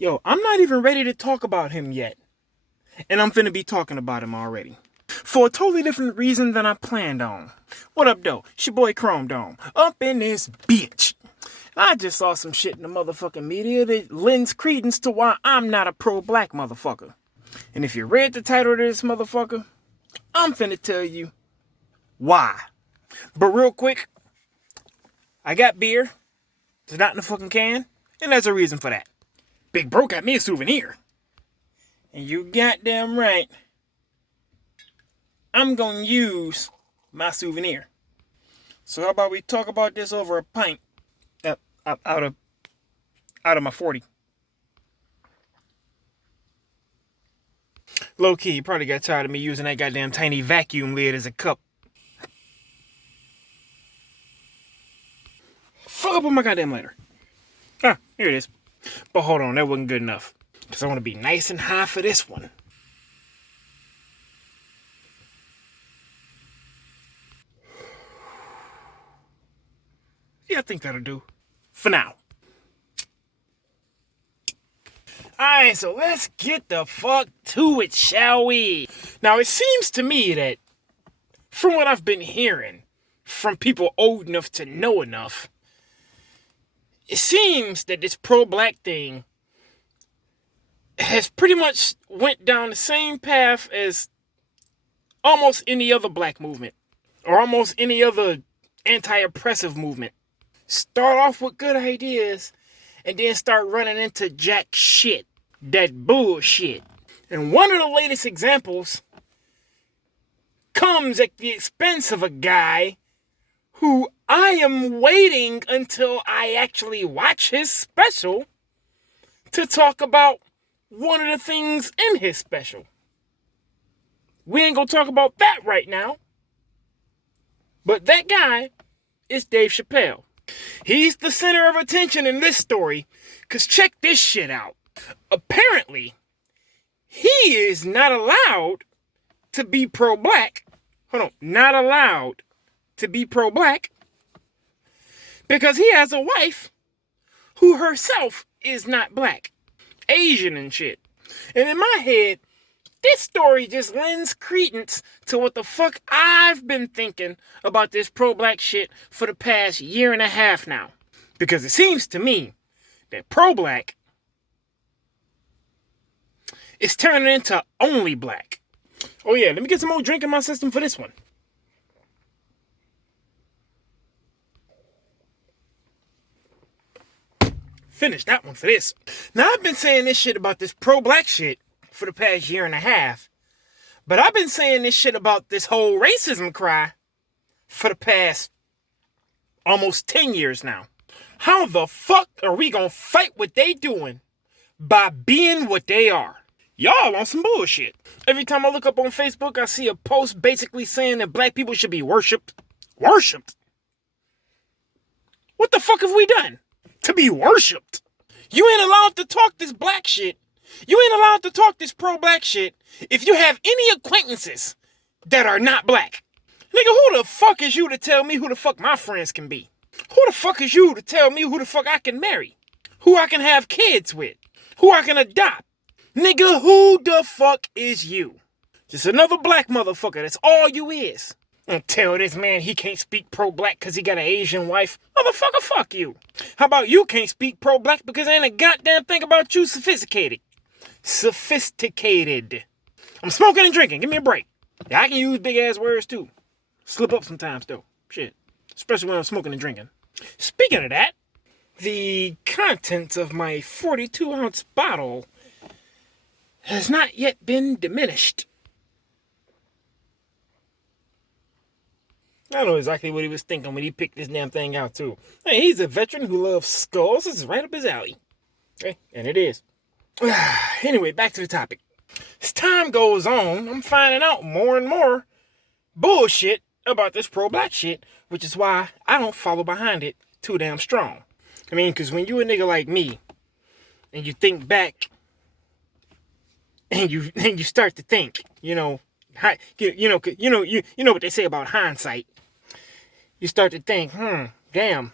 Yo, I'm not even ready to talk about him yet. And I'm finna be talking about him already. For a totally different reason than I planned on. What up, though? It's your boy Chrome Dome. Up in this bitch. I just saw some shit in the motherfucking media that lends credence to why I'm not a pro-black motherfucker. And if you read the title of this motherfucker, I'm finna tell you why. But real quick, I got beer. It's not in the fucking can. And there's a reason for that. Big Bro got me a souvenir. And you goddamn right, I'm gonna use my souvenir. So how about we talk about this over a pint out of my 40. Low key, you probably got tired of me using that goddamn tiny vacuum lid as a cup. Fuck up with my goddamn lighter. Ah, here it is. But hold on, that wasn't good enough. Because I want to be nice and high for this one. Yeah, I think that'll do. For now. Alright, so let's get the fuck to it, shall we? Now, it seems to me that, from what I've been hearing, from people old enough to know enough, it seems that this pro-black thing has pretty much went down the same path as almost any other black movement. Or almost any other anti-oppressive movement. Start off with good ideas and then start running into jack shit. That bullshit. And one of the latest examples comes at the expense of a guy who I am waiting until I actually watch his special to talk about one of the things in his special. We ain't gonna talk about that right now. But that guy is Dave Chappelle. He's the center of attention in this story, because check this shit out. Apparently, he is not allowed to be pro-black. Hold on, not allowed to be pro-black because he has a wife who herself is not black, Asian and shit. And in my head, this story just lends credence to what the fuck I've been thinking about this pro-black shit for the past year and a half now. Because it seems to me that pro-black is turning into only black. Oh yeah, let me get some more drink in my system for this one. Finish that one for this. Now, I've been saying this shit about this pro-black shit for the past year and a half. But I've been saying this shit about this whole racism cry for the past almost 10 years now. How the fuck are we gonna fight what they doing by being what they are? Y'all on some bullshit. Every time I look up on Facebook, I see a post basically saying that black people should be worshipped. Worshipped? What the fuck have we done to be worshipped? You ain't allowed to talk this black shit. You ain't allowed to talk this pro-black shit if you have any acquaintances that are not black. Nigga, who the fuck is you to tell me who the fuck my friends can be? Who the fuck is you to tell me who the fuck I can marry? Who I can have kids with? Who I can adopt? Nigga, who the fuck is you? Just another black motherfucker. That's all you is. And tell this man he can't speak pro-black because he got an Asian wife. Motherfucker, fuck you. How about you can't speak pro-black because ain't a goddamn thing about you sophisticated? Sophisticated. I'm smoking and drinking. Give me a break. Yeah, I can use big ass words too. Slip up sometimes though. Shit. Especially when I'm smoking and drinking. Speaking of that, the contents of my 42-ounce bottle has not yet been diminished. I know exactly what he was thinking when he picked this damn thing out too. Hey, he's a veteran who loves skulls. This is right up his alley. Okay, and it is. Anyway, back to the topic. As time goes on, I'm finding out more and more bullshit about this pro-black shit, which is why I don't follow behind it too damn strong. I mean, because when you a nigga like me, and you think back, and you start to think, you know what they say about hindsight. You start to think, damn,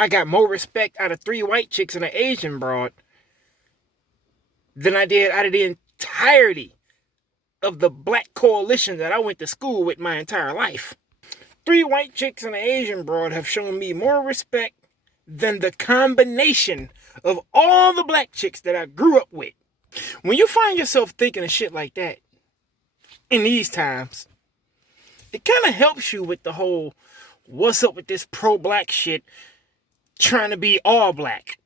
I got more respect out of 3 white chicks and an Asian broad than I did out of the entirety of the black coalition that I went to school with my entire life. 3 white chicks and an Asian broad have shown me more respect than the combination of all the black chicks that I grew up with. When you find yourself thinking of shit like that in these times, it kind of helps you with the whole what's up with this pro-black shit trying to be all black.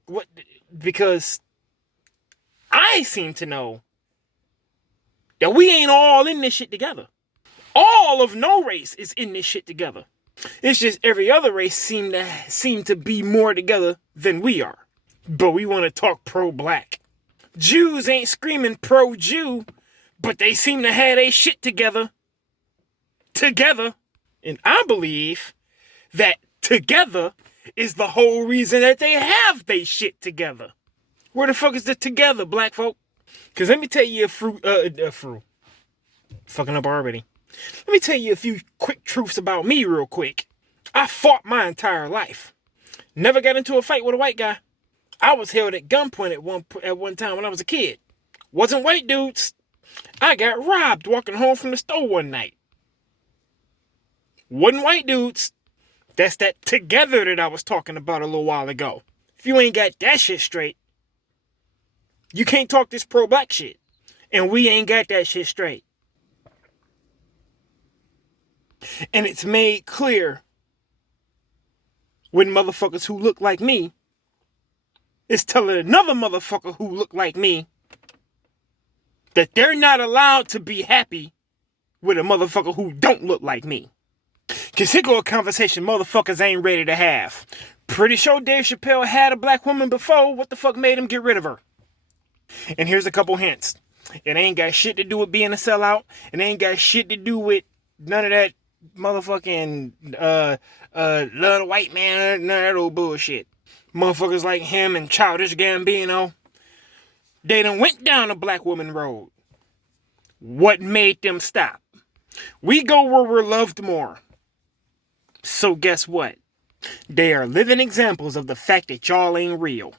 Because I seem to know that we ain't all in this shit together. All of no race is in this shit together. It's just every other race seem to be more together than we are. But we want to talk pro-black. Jews ain't screaming pro-Jew, but they seem to have their shit together. Together. And I believe that together is the whole reason that they have their shit together. Where the fuck is the together, black folk? Because let me tell you a fucking up already. Let me tell you a few quick truths about me real quick. I fought my entire life. Never got into a fight with a white guy. I was held at gunpoint at one time when I was a kid. Wasn't white dudes. I got robbed walking home from the store one night. Wasn't white dudes. That's that together that I was talking about a little while ago. If you ain't got that shit straight, you can't talk this pro-black shit. And we ain't got that shit straight. And it's made clear when motherfuckers who look like me is telling another motherfucker who look like me that they're not allowed to be happy with a motherfucker who don't look like me. Cause here go a conversation motherfuckers ain't ready to have. Pretty sure Dave Chappelle had a black woman before. What the fuck made him get rid of her? And here's a couple hints. It ain't got shit to do with being a sellout. It ain't got shit to do with none of that motherfucking love the white man, none of that old bullshit. Motherfuckers like him and Childish Gambino, they done went down a black woman road. What made them stop? We go where we're loved more. So guess what? They are living examples of the fact that y'all ain't real.